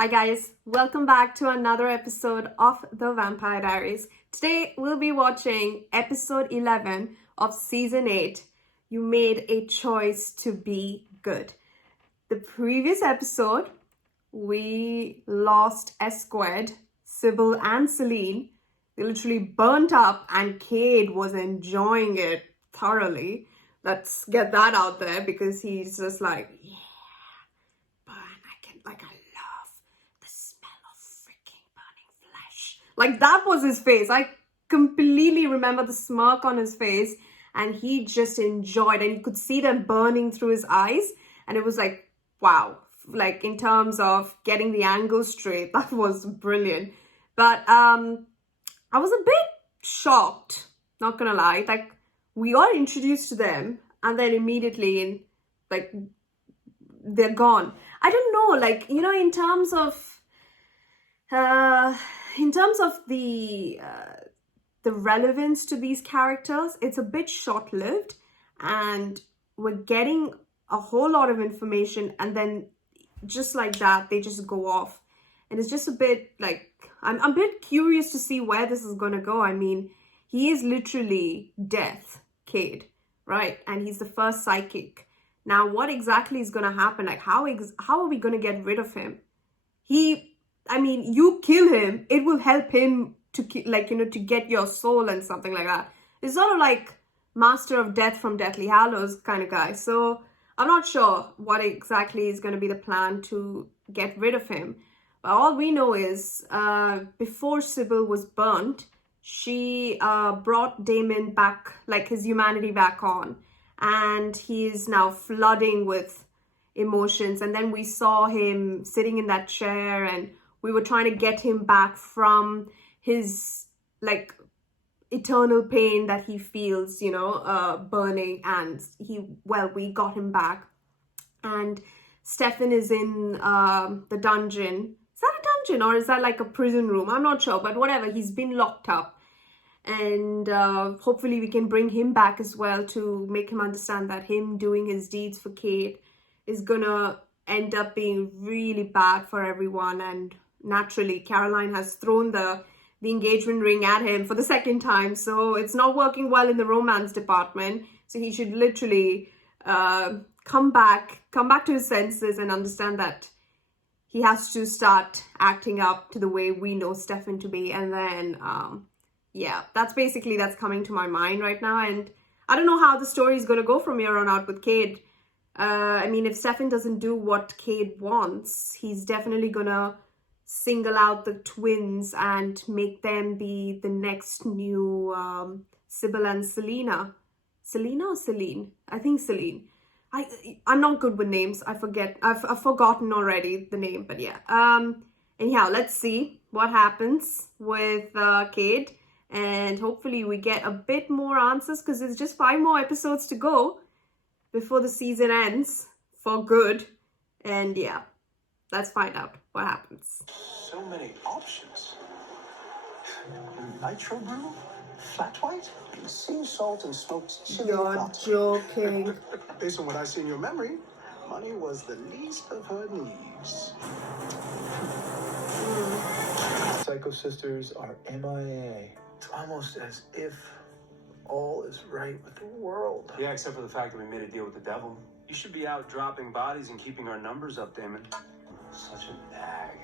Hi guys, welcome back to another episode of The Vampire Diaries. Today we'll be watching episode 11 of season 8. You made a choice to be good. The previous episode, we lost Esqued, Sybil and Celine. They literally burnt up and Cade was enjoying it thoroughly. Let's get that out there because he's just like, yeah, burn, I love the smell of freaking burning flesh. Like that was his face. I completely remember the smirk on his face and he just enjoyed, and you could see them burning through his eyes, and it was like, wow. Like in terms of getting the angle straight, that was brilliant. But I was a bit shocked, not gonna lie. Like we got introduced to them and then immediately like they're gone. I don't know, like, you know, in terms of the relevance to these characters, it's a bit short-lived and we're getting a whole lot of information and then just like that they just go off, and it's just a bit like I'm a bit curious to see where this is gonna go. I mean, he is literally death, Cade, right? And he's the first psychic. Now what exactly is gonna happen? Like how are we gonna get rid of him? You kill him, it will help him to to get your soul and something like that. It's sort of like Master of Death from Deathly Hallows kind of guy. So I'm not sure what exactly is going to be the plan to get rid of him. But all we know is before Sybil was burnt, she brought Damon back, like his humanity back on. And he is now flooding with emotions. And then we saw him sitting in that chair and we were trying to get him back from his like eternal pain that he feels, burning, and we got him back. And Stefan is in the dungeon. Is that a dungeon or is that like a prison room? I'm not sure, but whatever, he's been locked up, and hopefully we can bring him back as well to make him understand that him doing his deeds for Cade is gonna end up being really bad for everyone. And naturally Caroline has thrown the engagement ring at him for the second time, so it's not working well in the romance department. So he should literally come back to his senses and understand that he has to start acting up to the way we know Stefan to be. And then that's coming to my mind right now, and I don't know how the story is going to go from here on out with Cade. If Stefan doesn't do what Cade wants, he's definitely gonna single out the twins and make them be the next new Sybil and Selena. Selena or Celine? I think Celine. I'm not good with names. I forget. I've forgotten already the name, but yeah. Anyhow, let's see what happens with Cade, and hopefully we get a bit more answers because there's just 5 more episodes to go before the season ends for good. And yeah, let's find out what happens. So many options. Nitro brew, flat white, sea salt and smoked chili. You're joking. Based on what I see in your memory, money was the least of her needs. Psycho sisters are MIA. It's almost as if all is right with the world. Yeah, except for the fact that we made a deal with the devil. You should be out dropping bodies and keeping our numbers up, Damon. Such a nag.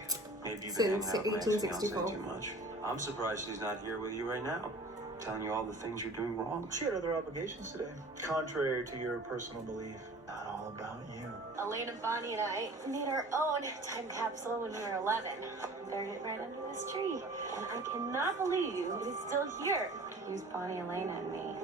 Maybe you've been hanging out with my ex-fiancée too much. I'm surprised she's not here with you right now, telling you all the things you're doing wrong. She had other obligations today, contrary to your personal belief. Not all about you. Elena, Bonnie, and I made our own time capsule when we were 11. Buried it right under this tree. And I cannot believe it is still here. Use Bonnie, Elena, and me.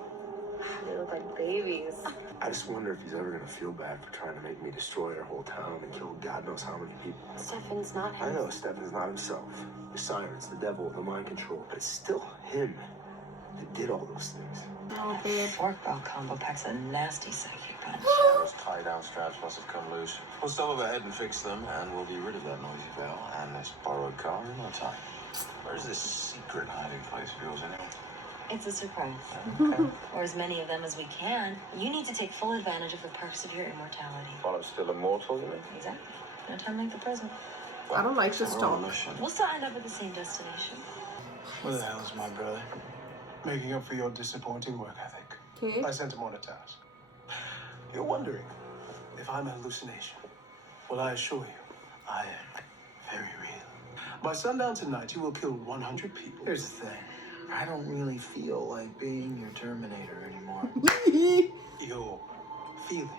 They look like babies. I just wonder if he's ever gonna feel bad for trying to make me destroy our whole town and kill God knows how many people. Stefan's not him. I know Stefan's not himself. The Sirens, the devil, the mind control. But it's still him that did all those things. Oh, babe. Fork ball combo packs a nasty psychic punch. Those tie-down straps must have come loose. We'll step ahead and fix them, and we'll be rid of that noisy bell and this borrowed car in no time. Where's this secret hiding place of yours anyway? It's a surprise. Okay. Or as many of them as we can. You need to take full advantage of the perks of your immortality. While I'm still immortal, you mean? Exactly. No time like the present. I don't like this We're on a talk. mission. We'll still end up at the same destination. Where the hell is my brother? Making up for your disappointing work ethic. Okay. I sent him on a task. You're wondering if I'm a hallucination. Well, I assure you, I am very real. By sundown tonight, you will kill 100 people. Here's the thing. I don't really feel like being your Terminator anymore. Your feelings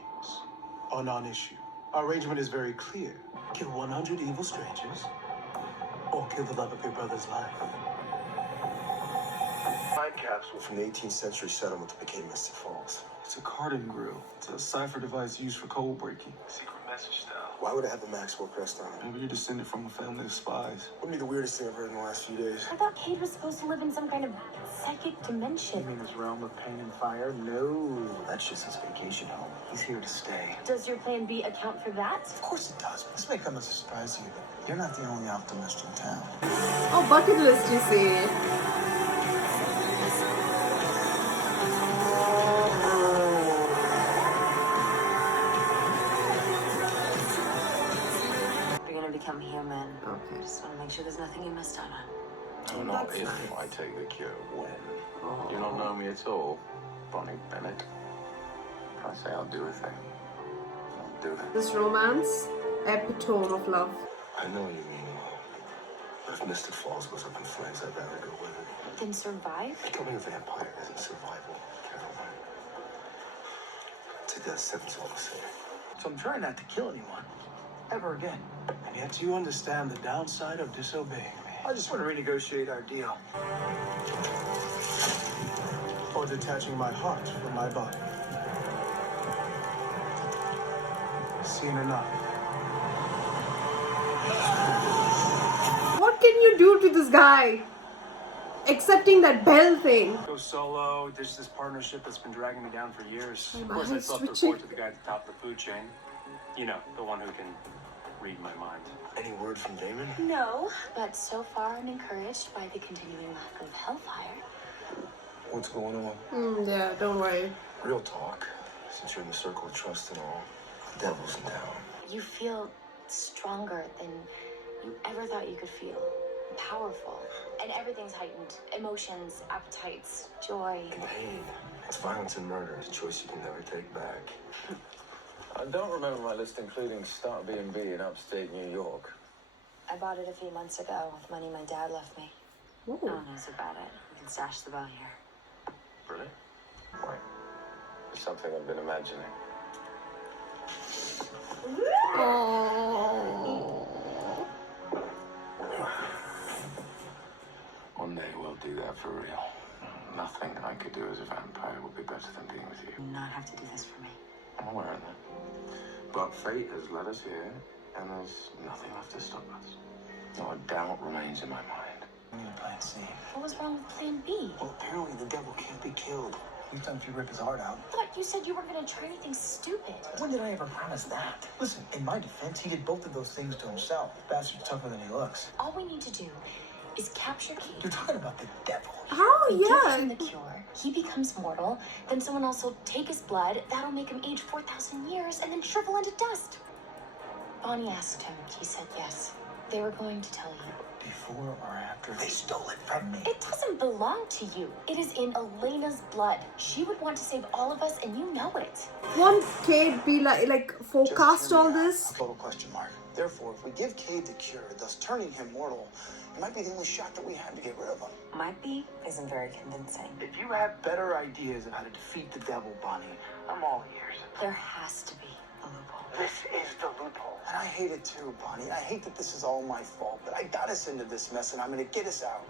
are non-issue. Our arrangement is very clear. Kill 100 evil strangers, or kill the love of your brother's life. Time capsule from the 18th century settlement that became Mystic Falls. It's a carding grill. It's a cipher device used for code breaking. Secret message style. Why would it have the Maxwell crest on it? Maybe you're descended from a family of spies. Wouldn't be the weirdest thing I've heard in the last few days. I thought Cade was supposed to live in some kind of psychic dimension. mean his realm of pain and fire? No, that's just his vacation home. He's here to stay. Does your plan B account for that? Of course it does. This may come as a surprise to you, but you're not the only optimist in town. Oh, bucket list, you see. You're gonna become human. Okay. Just wanna make sure there's nothing you missed out on. I don't know if I take the cure, when. You don't know me at all, Bonnie Bennett. I say I'll do a thing. I'll do it. This romance, epitome of love. I know you mean well. But if Mystic Falls goes up in flames, I'd rather go with it. Then survive? Becoming a vampire isn't survival, Caroline. It's a death sentence all the same. So I'm trying not to kill anyone. Ever again. And yet you understand the downside of disobeying me. I just want to renegotiate our deal. Or detaching my heart from my body. Seen or not. What can you do to this guy? Accepting that bell thing. Go solo, ditch this partnership that's been dragging me down for years. Of My course, I mind's still have to switching. report to the guy at the top of the food chain. You know, the one who can read my mind. Any word from Damon? No, but so far I'm encouraged by the continuing lack of hellfire. What's going on? Yeah, don't worry. Real talk. Since you're in the circle of trust and all, the devil's in town. You feel stronger than you ever thought you could feel. Powerful. And everything's heightened. Emotions, appetites, joy. And pain. It's violence and murder. It's a choice you can never take back. I don't remember my list including Star B&B in upstate New York. I bought it a few months ago with money my dad left me. Ooh. No one knows about it. You can stash the bill here. Really? Why? It's something I've been imagining. Oh. One day we'll do that for real. Nothing I could do as a vampire would be better than being with you. You do not have to do this for me. I'm aware of that. But fate has led us here, and there's nothing left to stop us. Not a doubt remains in my mind. We need a plan C. What was wrong with plan B? Well, apparently the devil can't be killed. He's done if you rip his heart out. I thought you said you weren't going to try anything stupid. When did I ever promise that? Listen, in my defense, he did both of those things to himself. The bastard's tougher than he looks. All we need to do is capture Cade. You're talking about the devil. How? Give Yeah. him the cure. He becomes mortal. Then someone else will take his blood. That'll make him age 4,000 years and then shrivel into dust. Bonnie asked him. He said yes. They were going to tell you. Before or after? They stole it from me. It doesn't belong to you. It is in Elena's blood. She would want to save all of us, and you know it. Won't Cade be like forecast all this? A total question mark. Therefore, if we give Cade the cure, thus turning him mortal, it might be the only shot that we have to get rid of him. Might be isn't very convincing. If you have better ideas of how to defeat the devil, Bonnie, I'm all ears. There has to be a loophole. This is the loophole. And I hate it too, Bonnie. I hate that this is all my fault, but I got us into this mess and I'm gonna get us out.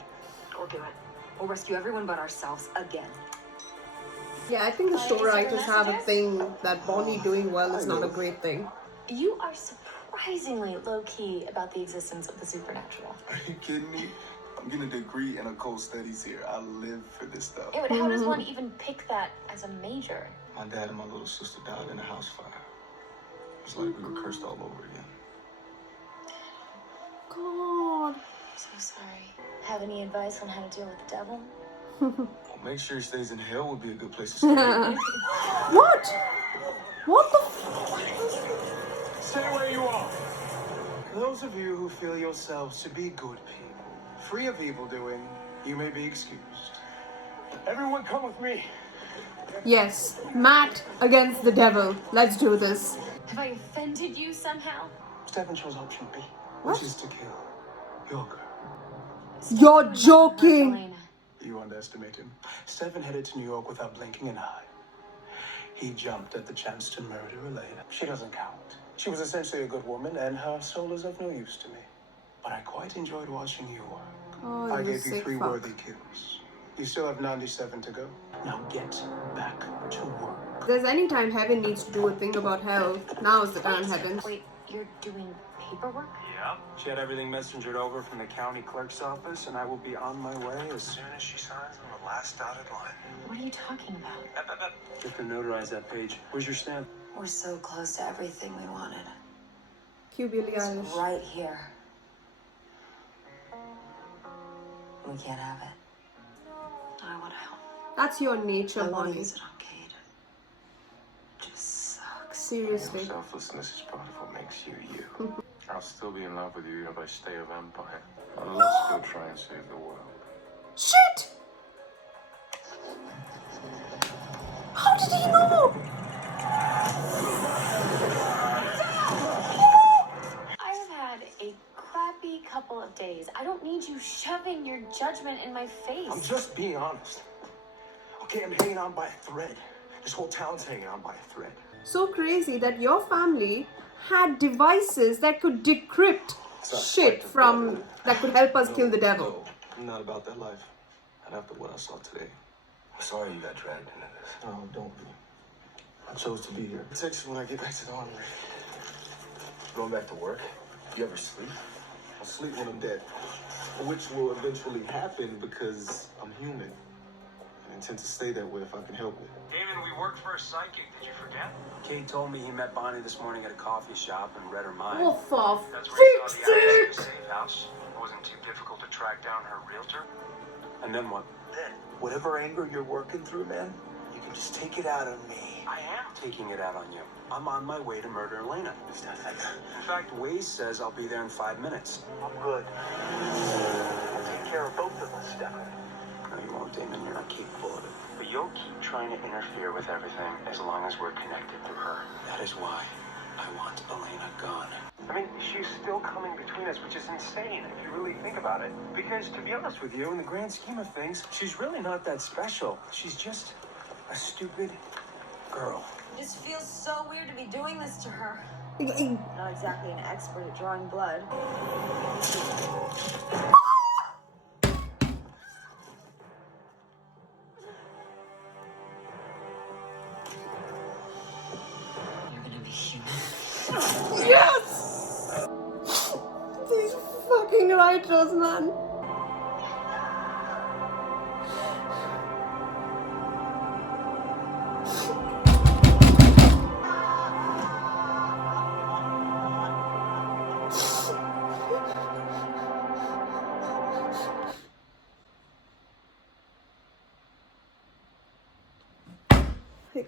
We'll do it. We'll rescue everyone but ourselves again. Yeah, I think the show writers have a thing that Bonnie doing well is not a great thing. You are surprisingly low-key about the existence of the supernatural. Are you kidding me? I'm getting a degree in occult studies here. I live for this stuff. Yeah, but how does one even pick that as a major? My dad and my little sister died in a house fire. It's like we were cursed all over again. God. So sorry. Have any advice on how to deal with the devil? Well, make sure he stays in hell would be a good place to stay. What? What the? Stay where you are. Those of you who feel yourselves to be good people, free of evil doing, you may be excused. Everyone come with me. Yes, Matt against the devil. Let's do this. Have I offended you somehow? Stefan chose option B, What? which is to kill your girl. You're joking. Elena. You underestimate him. Stefan headed to New York without blinking an eye. He jumped at the chance to murder Elena. She doesn't count. She was essentially a good woman, and her soul is of no use to me. But I quite enjoyed watching you work. Oh, I you gave you sick 3 fuck. worthy kills. You still have 97 to go. Now get back to work. If there's any time heaven needs to do a thing about hell, now is the time, heaven. Wait, you're doing paperwork? Yep. She had everything messengered over from the county clerk's office, and I will be on my way as soon as she signs on the last dotted line. What are you talking about? You have to notarize that page. Where's your stamp? We're so close to everything we wanted. Cue Billie It's Eilish. right here. We can't have it. I want to help. That's your nature, I want to Bonnie. use it on Cade. Just sucks. Seriously. Selflessness is part of what makes you you. I'll still be in love with you even if I stay a vampire. I'll still try and save the world. Shit! How did he know? I have had a crappy couple of days. I don't need you shoving your judgment in my face. I'm just being honest. Okay, I'm hanging on by a thread. This whole town's hanging on by a thread. So crazy that your family had devices that could decrypt shit from that could help us kill the devil. No, I'm not about that life. Not after what I saw today. I'm sorry you got dragged into this. No, don't be. I chose to be here. Text you when I get back to the army. Going back to work? You ever sleep? I'll sleep when I'm dead. Which will eventually happen because I'm human. I intend to stay that way if I can help it. Damon, we worked for a psychic. Did you forget? Cade told me he met Bonnie this morning at a coffee shop and read her mind. Oh, for That's where he freak's saw the address of the sake! safe house. It wasn't too difficult to track down her realtor. And then what? Then, whatever anger you're working through, man, you can just take it out on me. I am taking it out on you. I'm on my way to murder Elena. It's not like that. In fact, Waze says I'll be there in 5 minutes. I'm good. I'll take care of both of us, Stefan. No, you won't, Damon. You're not capable of it. But you'll keep trying to interfere with everything as long as we're connected to her. That is why I want Elena gone. I mean, she's still coming between us, which is insane if you really think about it. Because, to be honest with you, in the grand scheme of things, she's really not that special. She's just a stupid girl. It just feels so weird to be doing this to her. I- Not exactly an expert at drawing blood. You're gonna be human. Yes! These fucking writers, man.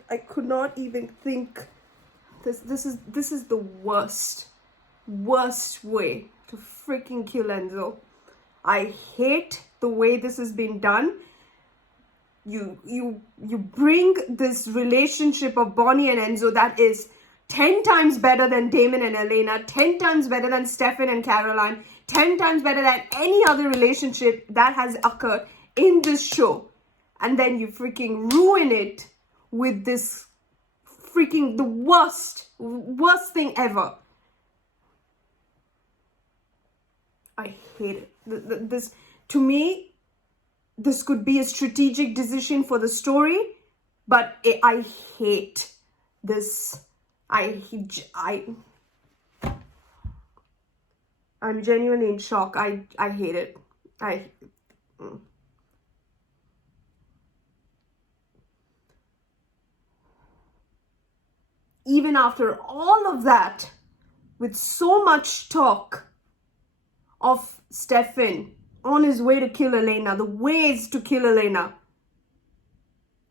I could not even think. This is the worst way to freaking kill Enzo. I hate the way this has been done. You bring this relationship of Bonnie and Enzo that is 10 times better than Damon and Elena, 10 times better than Stefan and Caroline, 10 times better than any other relationship that has occurred in this show. And then you freaking ruin it with this freaking the worst thing ever. I hate it. This, to me, this could be a strategic decision for the story, but I hate this. I'm genuinely in shock. I hate it. Even after all of that, with so much talk of Stefan on his way to kill Elena, the ways to kill Elena,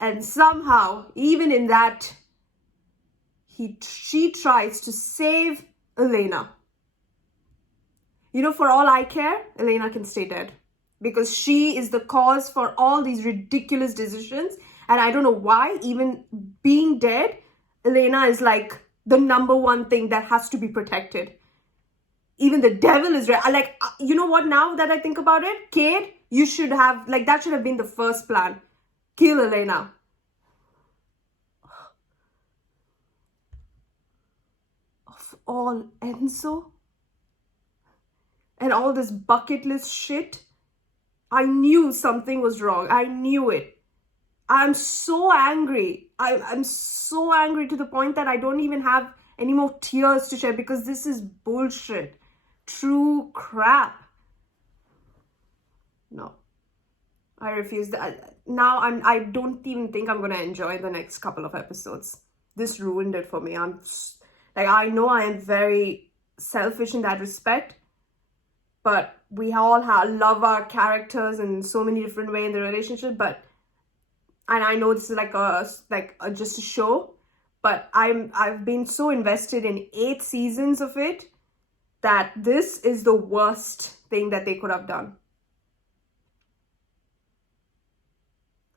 and somehow, even in that, she tries to save Elena. You know, for all I care, Elena can stay dead. Because she is the cause for all these ridiculous decisions. And I don't know why, even being dead, Elena is like the number one thing that has to be protected. Even the devil is like, you know what, now that I think about it, Cade, you should have, like, that should have been the first plan. Kill Elena. Of all, Enzo? And all this bucket list shit? I knew something was wrong. I knew it. I'm so angry. I'm so angry to the point that I don't even have any more tears to shed because this is bullshit. True crap. No. I refuse that. Now I don't even think I'm gonna enjoy the next couple of episodes. This ruined it for me. I know I am very selfish in that respect, but we all love our characters in so many different ways in the relationship. And I know this is just a show, but I've been so invested in 8 seasons of it that this is the worst thing that they could have done.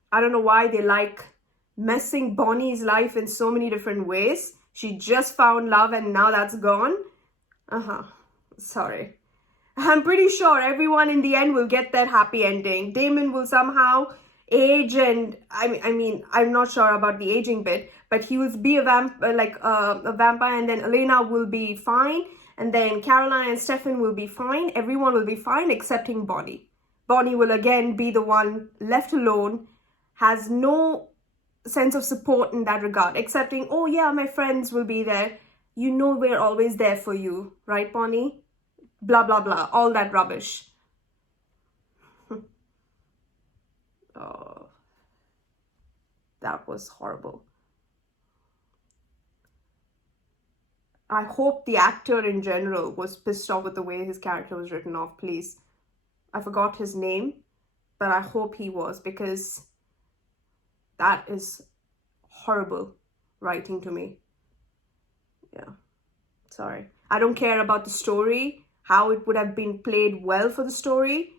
I don't know why they like messing Bonnie's life in so many different ways. She just found love and now that's gone. Sorry. I'm pretty sure everyone in the end will get that happy ending. Damon will somehow age, and I mean, I'm not sure about the aging bit, but he will be a vampire, and then Elena will be fine, and then Caroline and Stefan will be fine. Everyone will be fine excepting Bonnie. Bonnie will again be the one left alone, has no sense of support in that regard, excepting, oh yeah, my friends will be there. You know we're always there for you, right, Bonnie? Blah, blah, blah. All that rubbish. Oh, that was horrible. I hope the actor in general was pissed off with the way his character was written off, please. I forgot his name, but I hope he was, because that is horrible writing to me. Yeah, sorry. I don't care about the story, how it would have been played well for the story,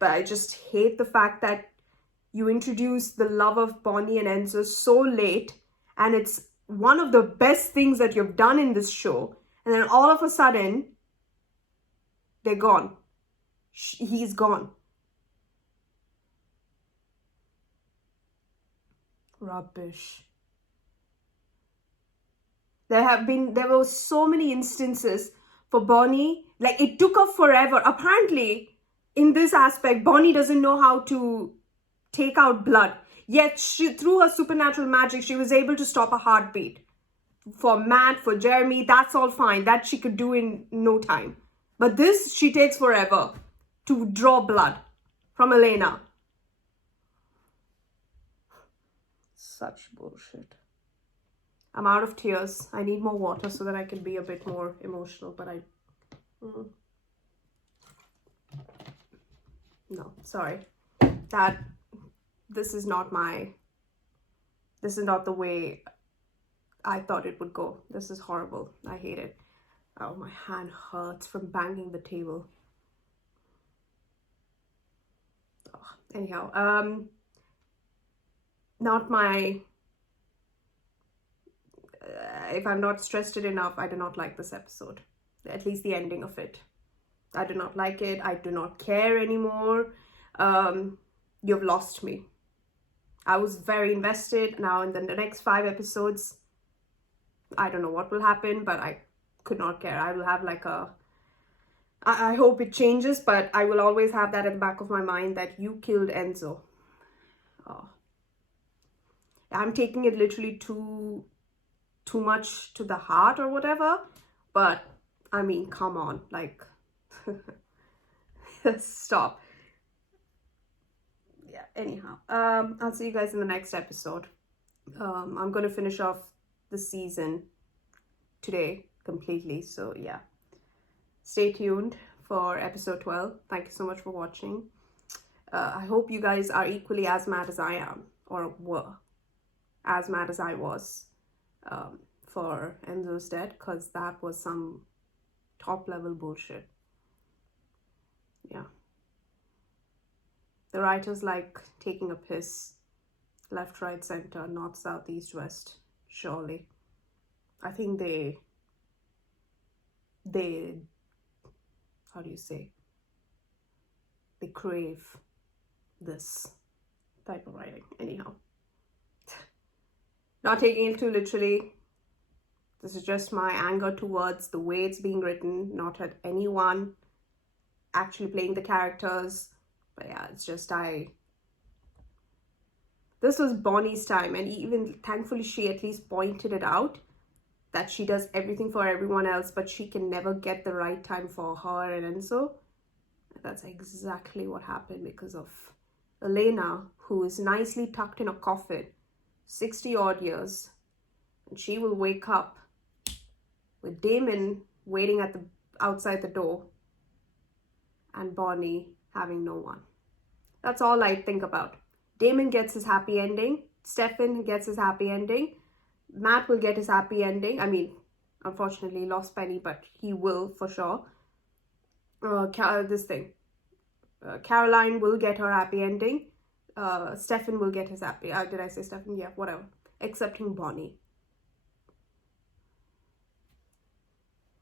but I just hate the fact that you introduce the love of Bonnie and Enzo so late, and it's one of the best things that you've done in this show, and then all of a sudden, they're gone. He's gone. Rubbish. There were so many instances for Bonnie, like it took her forever. Apparently, in this aspect, Bonnie doesn't know how to take out blood. Yet, through her supernatural magic, she was able to stop a heartbeat. For Matt, for Jeremy, that's all fine. That she could do in no time. But this, she takes forever to draw blood from Elena. Such bullshit. I'm out of tears. I need more water so that I can be a bit more emotional, but no, sorry. This is not the way I thought it would go. This is horrible. I hate it. Oh, my hand hurts from banging the table. Oh, anyhow, not my... if I'm not stressed it enough, I do not like this episode. At least the ending of it. I do not like it. I do not care anymore. You've lost me. I was very invested. Now in the next 5 episodes, I don't know what will happen, but I could not care. I will have like a... I hope it changes, but I will always have that at the back of my mind that you killed Enzo. Oh. I'm taking it literally too much to the heart or whatever, but I mean, come on, like, stop. Yeah, anyhow, I'll see you guys in the next episode. I'm going to finish off the season today completely, so yeah. Stay tuned for episode 12. Thank you so much for watching. I hope you guys are equally as mad as I am, or were as mad as I was for Enzo's death, because that was some top level bullshit. yeah. The writers like taking a piss. Left, right, center, north, south, east, west. Surely. I think they, how do you say? They crave this type of writing. Anyhow. Not taking it too literally. This is just my anger towards the way it's being written, not at anyone actually playing the characters. But yeah, it's just this was Bonnie's time, and even thankfully she at least pointed it out that she does everything for everyone else, but she can never get the right time for her and Enzo. That's exactly what happened because of Elena, who is nicely tucked in a coffin, 60 odd years, and she will wake up with Damon waiting at the outside the door and Bonnie having no one. That's all I think about. Damon gets his happy ending. Stefan gets his happy ending. Matt will get his happy ending. I mean, unfortunately, he lost Penny, but he will for sure. Caroline will get her happy ending. Stefan will get his happy. Did I say Stefan? Yeah, whatever. Excepting Bonnie.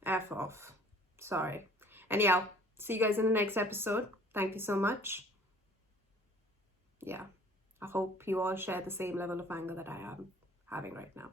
F off. Sorry. Anyhow, see you guys in the next episode. Thank you so much. Yeah. I hope you all share the same level of anger that I am having right now.